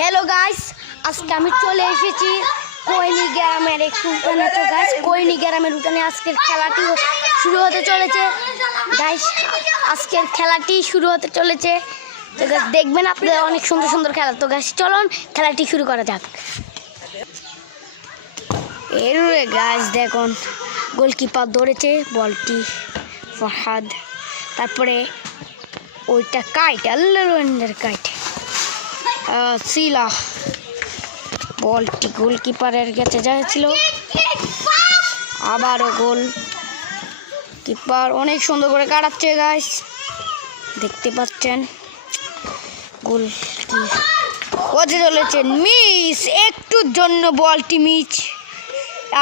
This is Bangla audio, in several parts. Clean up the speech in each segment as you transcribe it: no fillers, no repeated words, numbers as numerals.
হ্যালো গাইস, আজকে আমি চলে এসেছি কোয়নি গ্রামের একটু উঠানে। তো গাইস, কোয়নি গ্রামের উঠানে আজকের খেলাটি শুরু হতে চলেছে। গাইস, আজকের খেলাটি শুরু হতে চলেছে। তো গাইস, দেখবেন আপনাদের অনেক সুন্দর সুন্দর খেলা। তো গাইস, চলুন খেলাটি শুরু করা যাক। এরপরে গাইস দেখুন, গোলকিপার ধরেছে বলটি ফরহাদ, তারপরে ওইটা কাইট আল্লাহর কাইট সিলা বলটি গোলকিপারের কাছে যাচ্ছিল, আবারও গোল। কিপার অনেক সুন্দর করে কাটাচ্ছে গাইস, দেখতে পাচ্ছেন। গোল কি হতে চলেছে, মিস, একটুর জন্য বলটি মিস,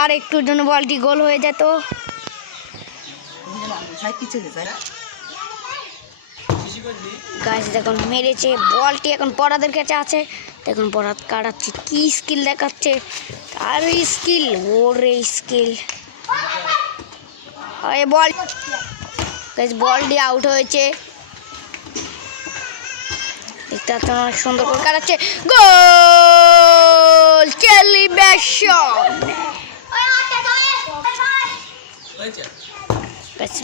আর একটুর জন্য বলটি গোল হয়ে যেত। গাইস দেখুন, মেরেছে বলটি, এখন পরাদের কাছে আছে। দেখুন পরাদ কাটাচ্ছে, কি স্কিল দেখাচ্ছে, আর স্কিল, ওরে স্কিল। বল গাইস, বলটি আউট হয়েছে। দেখতে পাচ্ছেন অনেক সুন্দর করে কাটাচ্ছে, গোল সেলিব্রেশন।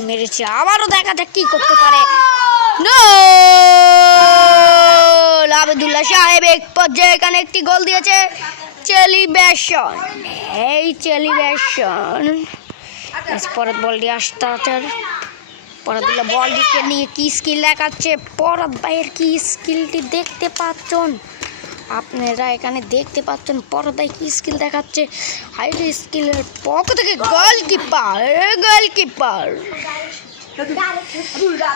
মেরেছে, আবারও দেখা যাক কি করতে পারে। আবদুল্লাহ সাহেব এক পর্যায়ে এখানে একটি গোল দিয়েছে। সেলিব্রেশন, এই সেলিব্রেশন। পরাদ বলটি আসতে আছে, পরাদুল্লাহ বলটিকে নিয়ে কি স্কিল দেখাচ্ছে। পরাদ ভাইয়ের কি স্কিলটি দেখতে পাচ্ছেন আপনারা, এখানে দেখতে পাচ্ছেন পরাদ ভাই কি স্কিল দেখাচ্ছে। হাই স্কিলের পক্ষ থেকে গোলকিপার, গোলকিপার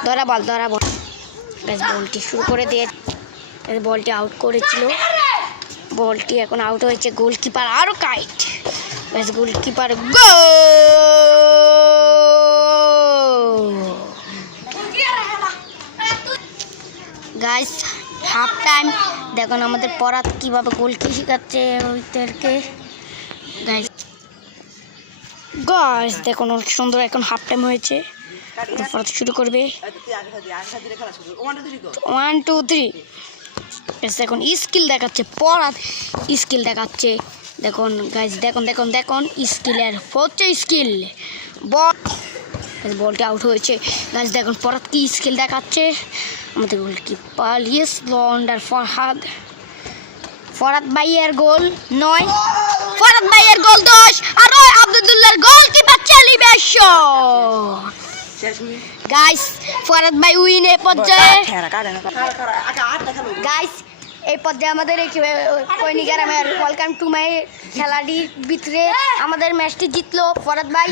ধরা বল, ধরা বল। বলটি শুরু করে দিয়ে বলটি আউট করেছিল, বলটি এখন আউট হয়েছে। গোলকিপার আরও kite, goalkeeper guys. Half time দেখুন আমাদের পরাত কীভাবে গোলকি শেখাচ্ছে ওইদেরকে। গাইস দেখুন অনেক সুন্দর, এখন হাফ টাইম হয়েছে, পরাত শুরু করবে। 1 2 3। এখন স্কিল দেখাচ্ছে পরাত, স্কিল দেখাচ্ছে। দেখুন গাইস, দেখুন দেখুন দেখুন স্কিলের হচ্ছে স্কিল। বলটা আউট হয়েছে গাইস। দেখুন পরাত কি স্কিল দেখাচ্ছে আমাদের goalkeeper. Yes launder Farhad, Farhad ভাইয়ের গোল 9, ফরহাদ ভাইয়ের গোল 10, আর ওই আব্দুল্লাহর গোলকিপার সেলিব্রেশন। গাইস ফরহাদ ভাই উইন এই পর্যায়ে। গাইস এই পর্যায়ে আমাদের কোয়নি গ্রামের ওয়েলকাম টু মাই খেলাটির ভিতরে আমাদের ম্যাচটি জিতলো ফরহাদ ভাই।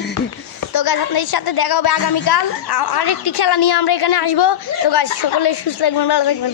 তো গাইস, আপনাদের সাথে দেখা হবে আগামীকাল আরেকটি খেলা নিয়ে আমরা এখানে আসবো। তো গাইস, সকলে সুস্থ থাকবেন, ভালো থাকবেন।